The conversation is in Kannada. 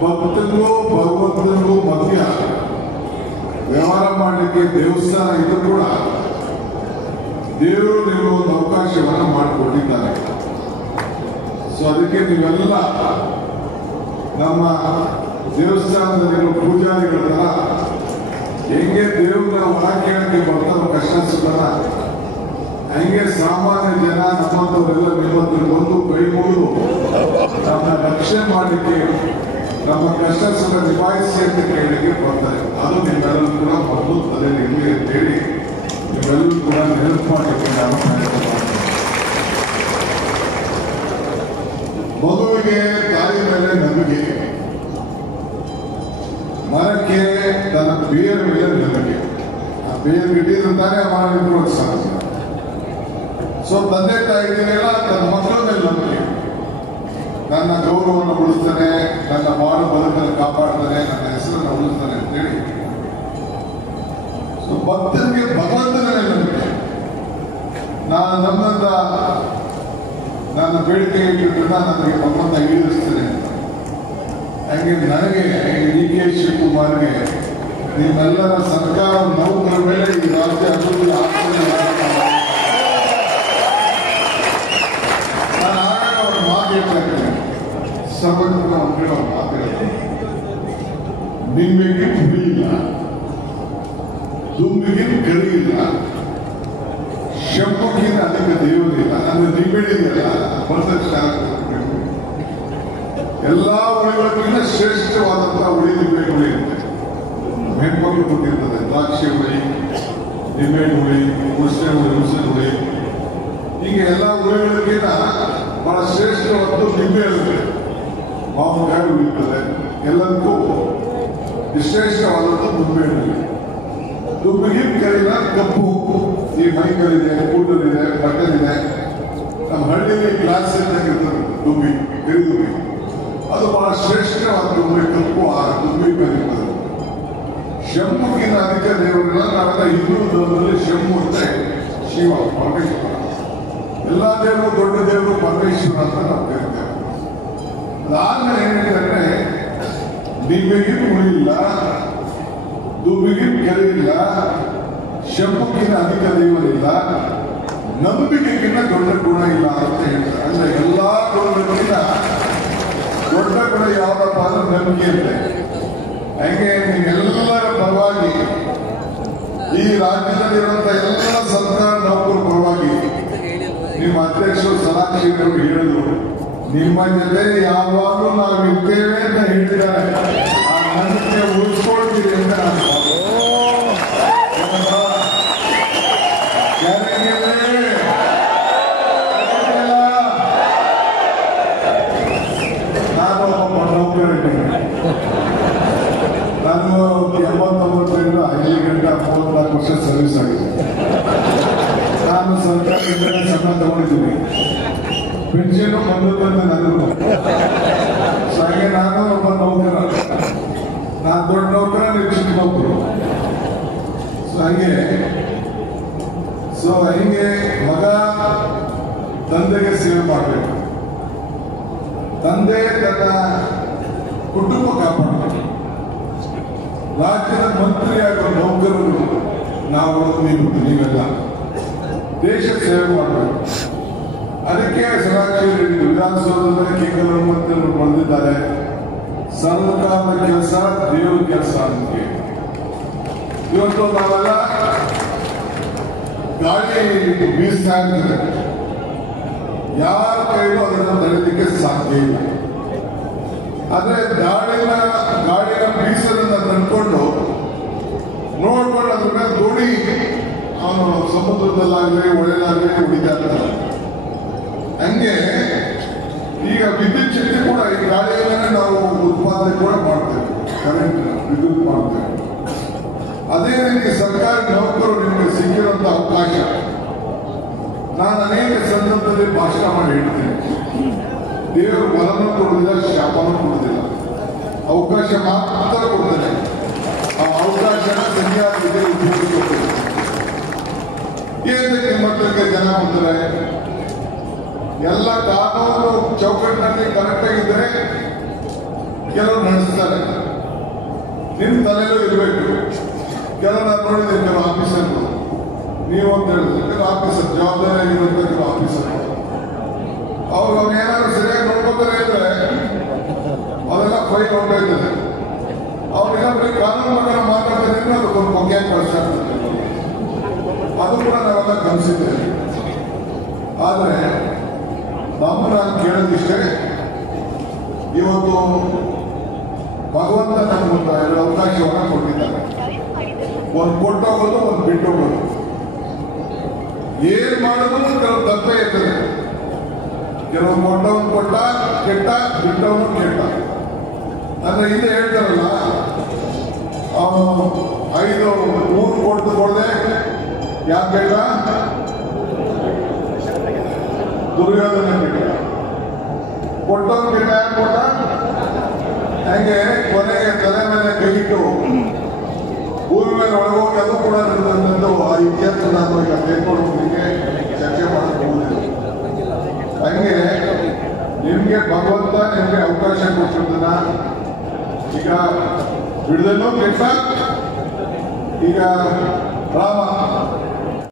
ಭಕ್ತರಿಗೂ ಭಗವಂತನಿಗೂ ಮಧ್ಯ ವ್ಯವಹಾರ ಮಾಡಲಿಕ್ಕೆ ದೇವಸ್ಥಾನ ಇದು ಕೂಡ ದೇವರು ನೀವು ಒಂದು ಅವಕಾಶವನ್ನು ಮಾಡಿಕೊಟ್ಟಿದ್ದಾರೆ. ಸೊ ಅದಕ್ಕೆ ನೀವೆಲ್ಲ ನಮ್ಮ ದೇವಸ್ಥಾನದಲ್ಲಿರೋ ಪೂಜಾರಿಗಳ ತರ ಹೆಂಗೆ ದೇವ್ರನ್ನ ಒಳಕ್ಕೆ ಬರ್ತಾರೋ ಕಷ್ಟ ಸುಖನ ಹಂಗೆ ಸಾಮಾನ್ಯ ಜನ ನಮ್ಮಂಥವರೆಲ್ಲ ನಿಮ್ಮತ್ರ ಬಂದು ಕೈ ಮುಗಿದು ನಮ್ಮ ರಕ್ಷಣೆ ಮಾಡಲಿಕ್ಕೆ ನಮ್ಮ ಕಷ್ಟ ಸುಖ ನಿಭಾಯಿಸಿ ಅಂತ ಕೇಳಲಿಕ್ಕೆ ಬರ್ತಾರೆ. ಅದು ನಿಮ್ಮೆಲ್ಲರೂ ಕೂಡ ಮೊದಲು ತಲೆಯಲ್ಲಿ ಇರಲಿ ಅಂತ ಹೇಳಿ ನೀವೆಲ್ಲರೂ ಕೂಡ ನೆನಪು ಮಾಡಲಿಕ್ಕೆ ನಾನು ಪ್ರಯತ್ನ ಮಾಡ್ತೀನಿ. ಮಗುವಿಗೆ ತಾಯಿ ಮೇಲೆ ನಂಬಿಕೆ, ಮರಕ್ಕೆ ತನ್ನ ಬೇರ ಮೇಲೆ ನಂಬಿಕೆ. ಆ ಬೇರು ಗಿಟ್ಟಿದ್ದಂತಾನೆ ಮಾಡಿದ್ರು ಸಾಧ್ಯ. ಸೊ ತಂದೆ ತಾಯಿಗೆಲ್ಲ ತನ್ನ ಮಕ್ಕಳ ಮೇಲೆ ನಂಬಿಕೆ, ನನ್ನ ಗೌರವವನ್ನು ಉಳಿಸ್ತಾನೆ, ನನ್ನ ಬಾಳು ಬದುಕನ್ನು ಕಾಪಾಡ್ತಾನೆ, ನನ್ನ ಹೆಸರನ್ನು ಉಳಿಸ್ತಾನೆ ಅಂತೇಳಿ. ಸೊ ಭಕ್ತನಿಗೆ ಭಗವಂತನ ಮೇಲೆ ನಂಬಿಕೆ. ನಾನು ನನ್ನಂತ ನನ್ನ ಬೇಡಿಕೆ ಇಟ್ಟಿದ್ದನ್ನ ನನಗೆ ಭಗವಂತ ಈಡೇರಿಸ್ತೇನೆ. ಹಾಗೆ ನನಗೆ ಡಿ.ಕೆ. ಶಿವಕುಮಾರ್ಗೆ ನಿಮ್ಮೆಲ್ಲರ ಸರ್ಕಾರ ನೌಕರ ಮೇಲೆ ಈ ರಾಜ್ಯ ಅಭಿವೃದ್ಧಿ ಆಗ್ತದೆ. ನಾನು ಆಗ ಅವ್ರ ಮಾತು ಹೇಳ್ತೇನೆ, ಸಮಗ್ರ ಅವ್ರ ಮಾತು ಹೇಳ್ತೇನೆ. ನಿಮ್ಮೆಗೆ ಹುಳಿಯಿಲ್ಲ, ದುಂಬಿಗೆ ಕರಿಯಿಲ್ಲ, ಶಂಭುಗಿನ ಅಧಿಕ ದೇವರಿಲ್ಲ. ಅಂದ್ರೆ ನಿಮ್ಮಿಡಿದೆಯಲ್ಲ ಬರ್ತಕ್ಷ ಎಲ್ಲಾ ಹುಳಿಗಳಿಗಿಂತ ಶ್ರೇಷ್ಠವಾದಂತಹ ಹುಳಿ ನಿಂಬೆ ಹುಳಿ ಇರುತ್ತೆ. ಹೆಣ್ಮಕ್ಳು ಕೊಟ್ಟಿರ್ತದೆ ದ್ರಾಕ್ಷಿ ಹುಳಿ, ನಿಂಬೆ ಹುಳಿ, ಹುಣಸೆ ಹುಳಿ, ಹುಣಸೆ ಹುಳಿ, ಹೀಗೆ ಎಲ್ಲಾ ಹುಳಿಗಳಿಗಿಂತ ಬಹಳ ಶ್ರೇಷ್ಠವಾದ ನಿಂಬೆ ಇರುತ್ತೆ. ಮಾವಿನಕಾಯಿ ಉಳಿತದೆ. ಎಲ್ಲದಕ್ಕೂ ವಿಶೇಷವಾದದ್ದು ನಿಂಬೆ ಹುಳಿ. ದುಂಬಿಗೆ ಕರಿನ ಕಪ್ಪು, ಈ ಮೈಕಲ್ಲಿದೆ, ಕೂದಲಿದೆ, ಬಟ್ಟಲಿದೆ. ನಮ್ಮ ಹಳ್ಳಿಯಲ್ಲಿ ಗ್ಲಾಸ್ ಇರ್ತದೆ ದುಂಬಿ, ಕರಿ ದುಂಬಿ. ಅದು ಬಹಳ ಶ್ರೇಷ್ಠವಾದ ದುಂಬಿ, ಕಪ್ಪು ಆ ದುಂಬಿ ಕರೀತದೆ. ಶಂಭುಗಿನ ಅಧಿಕ ದೇವರೆಲ್ಲ ನಾವೆಲ್ಲ ಹಿಂದೂ ಧರ್ಮದಲ್ಲಿ ಶಂಭು ಅಂದ್ರೆ ಶಿವ, ಪರಮೇಶ್ವರ. ಎಲ್ಲಾ ದೇವರು ದೊಡ್ಡ ದೇವರು ಪರಮೇಶ್ವರ ಅಂತ ನಾವು ಕರಿತೇವೆ. ಅದಾದ್ಮೇಲೆ ಏನಿದೆ, ನಿಂಬೆಗೆ ಉಳಿಯಿಲ್ಲ, ದುಂಬಿಗೆ ಕರಿಯಿಲ್ಲ, ಶಂಭುಗಿನ ಅಧಿಕ ದೇವರಿಲ್ಲ, ನಂಬಿಕೆಗಿಂತ ದೊಡ್ಡ ಗುಣ ಇಲ್ಲ ಅಂತ ಹೇಳ್ತಾರೆ. ಅಂದ್ರೆ ಎಲ್ಲಾ ಗುಣಗಳಿಂದ ದೊಡ್ಡ ಗುಣ ಯಾವ್ದಪ್ಪ ಅಂದ್ರೆ ನಂಬಿಕೆ ಇರುತ್ತೆ. ಹಾಗೆ ನೀವೆಲ್ಲರ ಪರವಾಗಿ, ಈ ರಾಜ್ಯದಲ್ಲಿರುವಂತಹ ಎಲ್ಲ ಸರ್ಕಾರ ನೌಕರ ಪರವಾಗಿ ನಿಮ್ಮ ಅಧ್ಯಕ್ಷರು ಸಲಾಕ್ಷಿಗಳು ಹೇಳಿದ್ರು, ನಿಮ್ಮ ಜೊತೆ ಯಾವಾಗಲೂ ನಾವು ಇರ್ತೇವೆ ಅಂತ ಹೇಳ್ತಿದ್ದಾರೆ. ಆ ನಂಬಿಕೆ ಉಳಿಸ್ಕೊಳ್ತೀರಿ ಅಂತ ನಾನು ನಾನು 89ರಿಂದ 5 ಗಂಟೆ 34 ವರ್ಷ ಸರ್ವಿಸ್ ಆಗಿದೆ. ನಾನು ಸರ್ಕಾರದಿಂದ ಸಂಬಳ ತಗೊಂಡಿದ್ದೀನಿ. ಪೆನ್ಷನ್ ಬಂದದಂತೆ ನನಗೂ. ಸೊ ಹಾಗೆ ನಾನು ಒಬ್ಬ ನೌಕರ, ನಾನು ದೊಡ್ಡ ನೌಕರ, ನೀವು ಚಿಕ್ಕ ನೌಕರು. ಸೊ ಹಿಂಗೆ ಮಗ ತಂದೆಗೆ ಸೇವೆ ಮಾಡಬೇಕು, ತಂದೆ ತನ್ನ ಕುಟುಂಬ ಕಾಪಾಡಬೇಕು. ರಾಜ್ಯದ ಮಂತ್ರಿಯಾಗುವ ನೌಕರರು ನಾವು ನೀವೆಲ್ಲ ದೇಶ ಸೇವೆ ಮಾಡಬೇಕು. ಅದಕ್ಕೆ ಸಲಾಕ್ಷಿ ವಿಧಾನಸೌಧದಲ್ಲಿ ಕೇಂದ್ರ ಮಂತ್ರಿಗಳು ಬಂದಿದ್ದಾರೆ. ಸರ್ಕಾರದ ಕೆಲಸ ದೇವ್ರ ಕೆಲಸ ಅಂತ. ಇವತ್ತು ನಾವೆಲ್ಲ ಗಾಳಿ ಬೀಸ್ತಾ ಇರ್ತದೆ, ಯಾರ ಕೈಲೂ ಅದನ್ನು ತಡೆಯಲಿಕ್ಕೆ ಸಾಧ್ಯ ಇಲ್ಲ. ಆದ್ರೆ ಗಾಳಿನ ಬೀಸೋದನ್ನ ತಂದ್ಕೊಂಡು ನೋಡ್ಕೊಂಡು ಅದ್ರ ಮೇಲೆ ದೋಣಿ ಅವನು ಸಮುದ್ರದಲ್ಲಾಗಲಿ ಒಳ್ಳೆದಾಗಲಿ ಹೊಡಿತಾ ಇರ್ತಾನೆ. ಹಂಗೆ ಈಗ ವಿದ್ಯುತ್ ಶಕ್ತಿ ಕೂಡ ಈ ಗಾಳಿಯಲ್ಲೇ ನಾವು ಉತ್ಪಾದನೆ ಕೂಡ ಮಾಡ್ತೇವೆ, ಕರೆಂಟ್ ವಿದ್ಯುತ್ ಮಾಡ್ತೇವೆ. ಅದೇ ರೀತಿ ಸರ್ಕಾರಿ ನೌಕರು ನಿಮಗೆ ಸಿಕ್ಕಿರುವಂತ ಅವಕಾಶ. ನಾನು ಅನೇಕ ಸಂದರ್ಭದಲ್ಲಿ ಭಾಷಣ ಮಾಡಿ ಹೇಳ್ತೇನೆ, ದೇವರು ಬಲನೂ ಕೊಡುವುದಿಲ್ಲ, ಶಾಪನೂ ಕೊಡುವುದಿಲ್ಲ, ಅವಕಾಶ ಮಾತ್ರ ಕೊಡ್ತಾನೆ. ಆ ಅವಕಾಶನ ಸರಿಯಾದ ರೀತಿಯಲ್ಲಿ ಉಪಯೋಗಿಸ್ಕೊಳ್ತೇವೆ. ಏನಕ್ಕೆ ಮಕ್ಕಳಿಗೆ ಜನ ಹೋಗ್ತಾರೆ, ಎಲ್ಲ ಕಾನೂನು ಚೌಕಟ್ಟಿನಲ್ಲಿ ಕರೆಕ್ಟ್ ಆಗಿದ್ದರೆ ಕೆಲವರು ನಡೆಸ್ತಾರೆ. ನಿನ್ನ ತಲೆಯಲ್ಲೂ ಇರಬೇಕು. ಕೆಲವು ನಾನು ನೋಡಿದ್ದೀನಿ, ಕೆಲವು ಆಫೀಸರ್ಗಳು ನೀವು ಅಂತ ಹೇಳಿದ್ರೆ ಕೆಲವು ಆಫೀಸರ್ ಜವಾಬ್ದಾರಿಯಾಗಿರುವಂಥ ಕೆಲವು ಆಫೀಸರ್ಗಳು ಅವ್ರು ಏನಾದ್ರು ಸರಿಯಾಗಿ ನೋಡ್ಕೋತಾರೆ ಅಂದ್ರೆ ಅದೆಲ್ಲ ಫೈಲ್ ಹೊಂಟೋಯ್ತದೆ. ಅವ್ರಿಗೆಲ್ಲ ಬರೀ ಕಾನೂನು ಪ್ರಕಾರ ಮಾತಾಡ್ತಾರೆ, ಅದಕ್ಕೊಂದು ಬೊಕ್ಕೆ ಕಳಿಸ್ತಾರೆ. ಅದು ಕೂಡ ನಾವೆಲ್ಲ ಕಲಿಸಿದ್ದೇವೆ. ಆದರೆ ನಾನು ಕೇಳೋದಿಷ್ಟೇ, ಇವತ್ತು ಭಗವಂತ ನಮಗೊಂದು ಎರಡು ಅವಕಾಶವನ್ನು ಕೊಟ್ಟಿದ್ದಾರೆ. ಒಂದು ಕೊಟ್ಟೋಗೋದು, ಒಂದು ಬಿಟ್ಟೋಗೋದು. ಏನ್ ಮಾಡೋದು ಕೆಲವು ತಪ್ಪೇ ಇರ್ತದೆ. ಕೆಲವು ಕೊಟ್ಟವನು ಕೊಟ್ಟ ಕೆಟ್ಟ, ಬಿಟ್ಟವನು ಕೆಟ್ಟ. ಅಂದ್ರೆ ಹಿಂದೆ ಹೇಳ್ತಾರಲ್ಲ, ಅವನು 5 ಕೊಡದೆ ಯಾಕೆ ಬೇಡ, ದುರ್ಯೋಧನ ಬಿಟ್ಟ. ಕೊಟ್ಟವನು ಕೆಟ್ಟ ಯಾಕೆ ಕೊಟ್ಟ? ಹಂಗೆ ಕೊನೆಗೆ ತಲೆ ಮೇಲೆ ಕೈಯಿಟ್ಟು ಭೂಮಿ ಮೇಲೆ ಒಳಗೋಗಿ ಅದು ಕೂಡ ನಡೆದಂಥದ್ದು. ಆ ಇತಿಹಾಸ ನಾನು ಈಗ ಬೇರ್ಕೊಂಡು ಹೋಗ್ಲಿಕ್ಕೆ ಚರ್ಚೆ ಮಾಡಬಹುದು. ಹಂಗೆ ನಿಮ್ಗೆ ಭಗವಂತ ನಿಮ್ಗೆ ಅವಕಾಶ ಕೊಟ್ಟಿದ್ದನ್ನ ಈಗ ಬಿಡದಲ್ಲೂ ಕೆಟ್ಟ. ಈಗ ರಾಮ